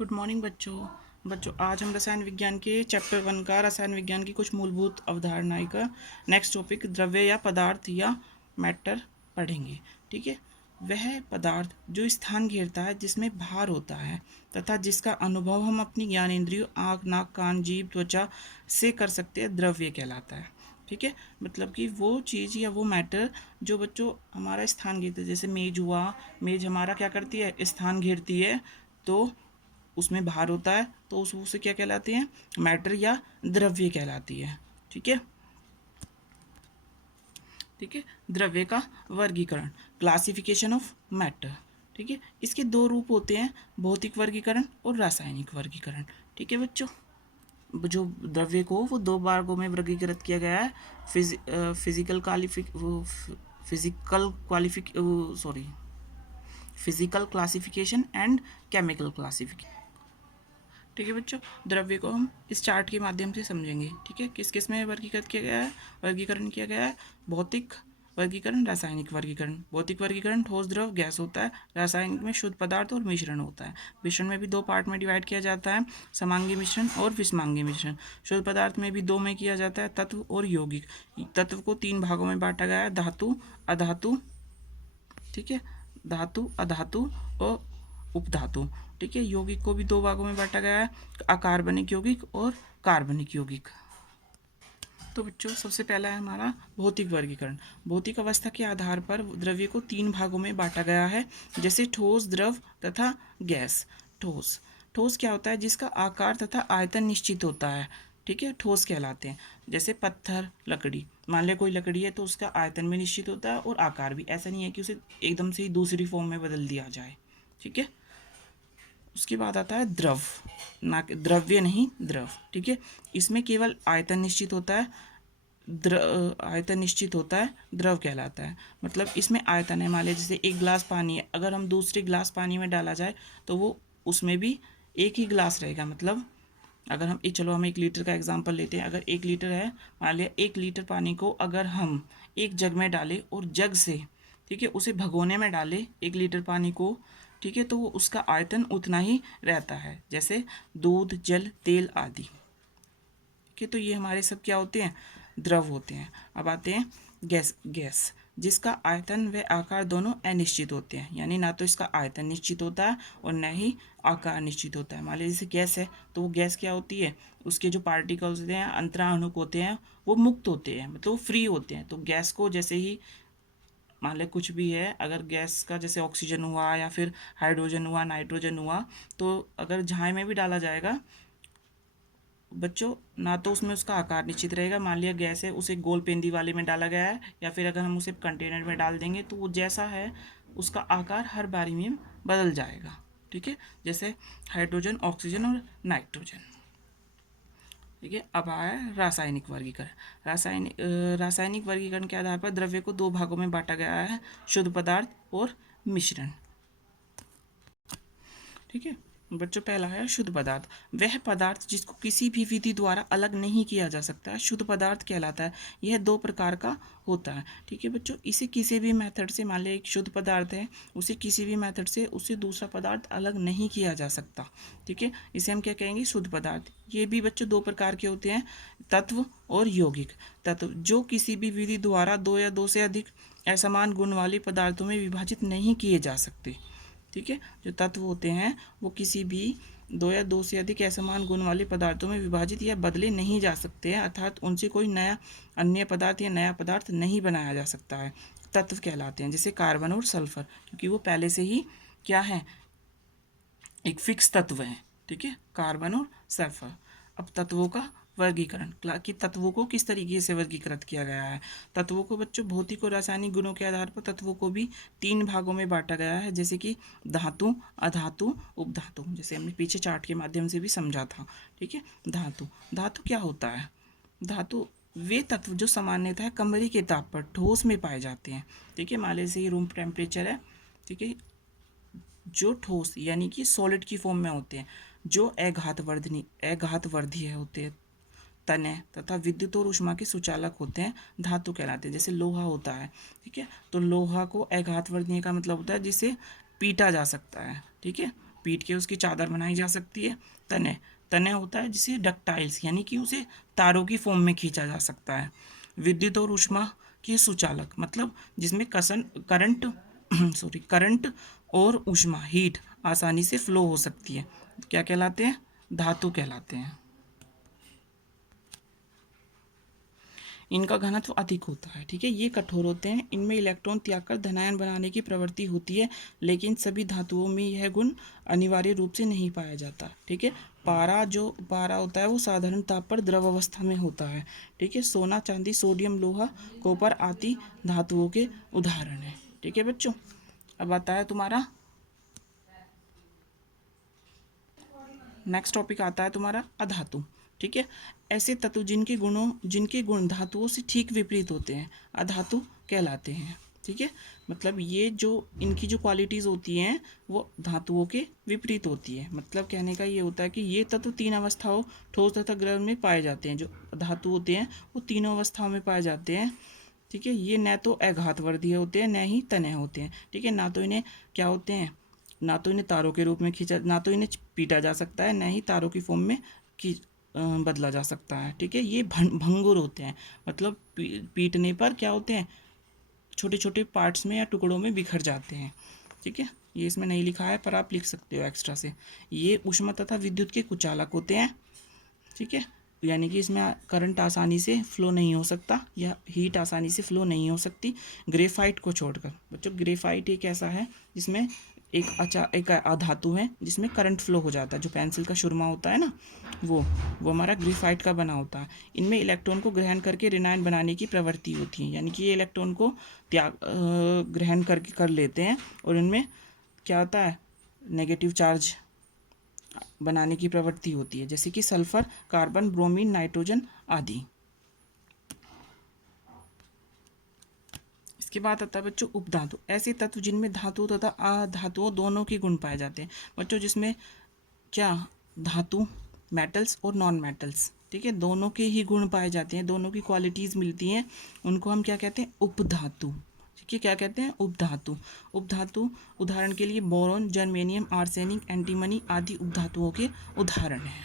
Good morning बच्चों आज हम रसायन विज्ञान के चैप्टर 1 का रसायन विज्ञान की कुछ मूलभूत अवधारणाएं का नेक्स्ट टॉपिक द्रव्य या पदार्थ या मैटर पढ़ेंगे। ठीक है। वह पदार्थ जो स्थान घेरता है जिसमें भार होता है तथा जिसका अनुभव हम अपनी ज्ञानेंद्रियों आँख नाक कान जीभ त्वचा से कर सकते हैं द्रव्य कहलाता है। ठीक है। मतलब कि वो चीज़ या वो मैटर जो बच्चों हमारा स्थान घेरता है, जैसे मेज हुआ। मेज हमारा क्या करती है, स्थान घेरती है, तो उसमें भार होता है, तो उसे क्या कहलाते हैं, मैटर या द्रव्य कहलाती है। ठीक है। ठीक है। द्रव्य का वर्गीकरण, क्लासिफिकेशन ऑफ मैटर। ठीक है। इसके दो रूप होते हैं, भौतिक वर्गीकरण और रासायनिक वर्गीकरण। ठीक है बच्चों, जो द्रव्य को वो दो भागों में वर्गीकृत किया गया है, physical classification and chemical classification. ठीक है बच्चों, द्रव्य को हम इस चार्ट के माध्यम से समझेंगे। ठीक है। किस किस में वर्गीकृत किया गया है, वर्गीकरण किया गया है, भौतिक वर्गीकरण, रासायनिक वर्गीकरण। भौतिक वर्गीकरण ठोस द्रव गैस होता है, रासायनिक में शुद्ध पदार्थ और मिश्रण होता है। मिश्रण में भी दो पार्ट में डिवाइड किया जाता है, समांगी मिश्रण और विषमांगी मिश्रण। शुद्ध पदार्थ में भी दो में किया जाता है, तत्व और यौगिक। तत्व को तीन भागों में बांटा गया है, धातु अधातु। ठीक है, धातु अधातु और उपधातु। ठीक है। यौगिक को भी दो भागों में बांटा गया है, अकार्बनिक यौगिक और कार्बनिक यौगिक। तो बच्चों सबसे पहला है हमारा भौतिक वर्गीकरण। भौतिक अवस्था के आधार पर द्रव्य को तीन भागों में बांटा गया है, जैसे ठोस, द्रव तथा गैस। ठोस ठोस क्या होता है, जिसका आकार तथा आयतन निश्चित होता है। ठीक है, ठोस कहलाते हैं। जैसे पत्थर, लकड़ी, मान लिया कोई लकड़ी है तो उसका आयतन भी निश्चित होता है और आकार भी। ऐसा नहीं है कि उसे एकदम से ही दूसरी फॉर्म में बदल दिया जाए। ठीक है। उसके बाद आता है द्रव, ना द्रव्य नहीं, द्रव। ठीक है। इसमें केवल आयतन निश्चित होता है, आयतन निश्चित होता है, द्रव कहलाता है। मतलब इसमें आयतन है, मान लीजिए जैसे एक गिलास पानी है, अगर हम दूसरे गिलास पानी में डाला जाए तो वो उसमें भी एक ही गिलास रहेगा। मतलब अगर हम चलो हम 1 लीटर का एग्जांपल लेते हैं। अगर 1 लीटर है, मान लिया 1 लीटर पानी को अगर हम एक जग में डालें और जग से, ठीक है, उसे भगोने में डालें 1 लीटर पानी को, ठीक है, तो वो उसका आयतन उतना ही रहता है, जैसे दूध, जल, तेल आदि। ठीक है। तो ये हमारे सब क्या होते हैं, द्रव होते हैं। अब आते हैं गैस। गैस जिसका आयतन व आकार दोनों अनिश्चित होते हैं, यानी ना तो इसका आयतन निश्चित होता है और न ही आकार निश्चित होता है। मान लीजिए जैसे गैस है, तो वो गैस क्या होती है, उसके जो पार्टिकल्स होते हैं, अंतराणुक होते हैं, वो मुक्त होते हैं, मतलब फ्री होते हैं। तो गैस को जैसे ही मान लें कुछ भी है, अगर गैस का जैसे ऑक्सीजन हुआ या फिर हाइड्रोजन हुआ, नाइट्रोजन हुआ, तो अगर झाए में भी डाला जाएगा बच्चों, ना तो उसमें उसका आकार निश्चित रहेगा। मान लिया गैस है, उसे गोल पेंदी वाले में डाला गया है, या फिर अगर हम उसे कंटेनर में डाल देंगे तो वो जैसा है उसका आकार हर बारी में बदल जाएगा। ठीक है। जैसे हाइड्रोजन, ऑक्सीजन और नाइट्रोजन। ठीक है। अब आया रासायनिक वर्गीकरण। रासायनिक वर्गीकरण के आधार पर द्रव्य को दो भागों में बांटा गया है, शुद्ध पदार्थ और मिश्रण। ठीक है बच्चों, पहला है शुद्ध पदार्थ। वह पदार्थ जिसको किसी भी विधि द्वारा अलग नहीं किया जा सकता शुद्ध पदार्थ कहलाता है। यह दो प्रकार का होता है। ठीक है बच्चों, इसे किसी भी मेथड से, मान लिया एक शुद्ध पदार्थ है, उसे किसी भी मेथड से उससे दूसरा पदार्थ अलग नहीं किया जा सकता। ठीक है, इसे हम क्या कहेंगे, शुद्ध पदार्थ। ये भी बच्चों दो प्रकार के होते हैं, तत्व और यौगिक। तत्व जो किसी भी विधि द्वारा दो या दो से अधिक असमान गुण वाले पदार्थों में विभाजित नहीं किए जा सकते। ठीक है, जो तत्व होते हैं वो किसी भी दो या दो से अधिक असमान गुण वाले पदार्थों में विभाजित या बदले नहीं जा सकते हैं, अर्थात उनसे कोई नया अन्य पदार्थ या नया पदार्थ नहीं बनाया जा सकता है, तत्व कहलाते हैं। जैसे कार्बन और सल्फर, क्योंकि वो पहले से ही क्या है, एक फिक्स तत्व है। ठीक है, कार्बन और सल्फर। अब तत्वों का वर्गीकरण, कि तत्वों को किस तरीके से वर्गीकृत किया गया है। तत्वों को बच्चों भौतिक और रासायनिक गुणों के आधार पर तत्वों को भी तीन भागों में बांटा गया है, जैसे कि धातु, अधातु, उपधातु, जैसे हमने पीछे चार्ट के माध्यम से भी समझा था। ठीक है। धातु, धातु क्या होता है, धातु वे तत्व जो सामान्यतः कमरे के ताप पर ठोस में पाए जाते हैं। ठीक है, मान लीजिए रूम टेम्परेचर है, ठीक है, जो ठोस यानी कि सॉलिड की फॉर्म में होते हैं, जो अघातवर्धीय होते हैं, तनय तथा विद्युत और ऊष्मा के सुचालक होते हैं, धातु कहलाते हैं। जैसे लोहा होता है, ठीक है, तो लोहा को अघातवर्धीय का मतलब होता है जिसे पीटा जा सकता है। ठीक है, पीट के उसकी चादर बनाई जा सकती है। तने, तने होता है जिसे डक्टाइल्स यानी कि उसे तारों की फॉर्म में खींचा जा सकता है। विद्युत और ऊष्मा के सुचालक मतलब जिसमें करंट करंट और ऊष्मा हीट आसानी से फ्लो हो सकती है, क्या कहलाते हैं? धातु कहलाते हैं। इनका घनत्व अधिक होता है, ठीक है। ये कठोर होते हैं, इनमें इलेक्ट्रॉन त्याग कर धनायन बनाने की प्रवृत्ति होती है, लेकिन सभी धातुओं में यह गुण अनिवार्य रूप से नहीं पाया जाता, ठीक है। पारा होता है वो साधारण ताप पर द्रव अवस्था में होता है, ठीक है। सोना, चांदी, सोडियम, लोहा, कॉपर आदि धातुओं के उदाहरण हैं, ठीक है बच्चों। अब आता है तुम्हारा नेक्स्ट टॉपिक आता है तुम्हारा अधातु, ठीक है। ऐसे तत्व जिनके गुण धातुओं से ठीक विपरीत होते हैं अधातु कहलाते हैं, ठीक है। मतलब ये जो इनकी जो क्वालिटीज़ होती हैं वो धातुओं के विपरीत होती है। मतलब कहने का ये होता है कि ये तत्व तीन अवस्थाओं ठोस तथा द्रव में पाए जाते हैं। जो धातु होते हैं वो तीनों अवस्थाओं में पाए जाते हैं, ठीक है। ये न तो अघातवर्धीय होते हैं न ही तनय होते हैं, ठीक है। ना तो इन्हें क्या होते हैं, ना तो इन्हें तारों के रूप में खींचा, ना तो इन्हें पीटा जा सकता है, न ही तारों की फॉर्म में बदला जा सकता है, ठीक है। ये भंगुर होते हैं, मतलब पीटने पर क्या होते हैं, छोटे छोटे पार्ट्स में या टुकड़ों में बिखर जाते हैं, ठीक है। ये इसमें नहीं लिखा है पर आप लिख सकते हो एक्स्ट्रा से। ये ऊष्मा तथा विद्युत के कुचालक होते हैं, ठीक है। यानी कि इसमें करंट आसानी से फ्लो नहीं हो सकता या हीट आसानी से फ्लो नहीं हो सकती ग्रेफाइट को छोड़कर। बच्चों ग्रेफाइट एक ऐसा है जिसमें एक अधातु है जिसमें करंट फ्लो हो जाता है। जो पेंसिल का सुरमा होता है ना, वो हमारा ग्रेफाइट का बना होता है। इनमें इलेक्ट्रॉन को ग्रहण करके ऋणायन बनाने की प्रवृत्ति होती है, यानी कि ये इलेक्ट्रॉन को ग्रहण करके कर लेते हैं और इनमें क्या होता है, नेगेटिव चार्ज बनाने की प्रवृत्ति होती है, जैसे कि सल्फर, कार्बन, ब्रोमीन, नाइट्रोजन आदि। इसके बाद आता है बच्चों उपधातु। ऐसे तत्व जिनमें धातु तथा अधातुओं दोनों के गुण पाए जाते हैं। बच्चों जिसमें क्या धातु, मेटल्स और नॉन मेटल्स, ठीक है, दोनों के ही गुण पाए जाते हैं, दोनों की क्वालिटीज़ मिलती हैं, उनको हम क्या कहते हैं, उपधातु, ठीक है। क्या कहते हैं, उपधातु। उपधातु उदाहरण के लिए बोरोन, जर्मेनियम, आर्सेनिक, एंटीमनी आदि उपधातुओं के उदाहरण हैं।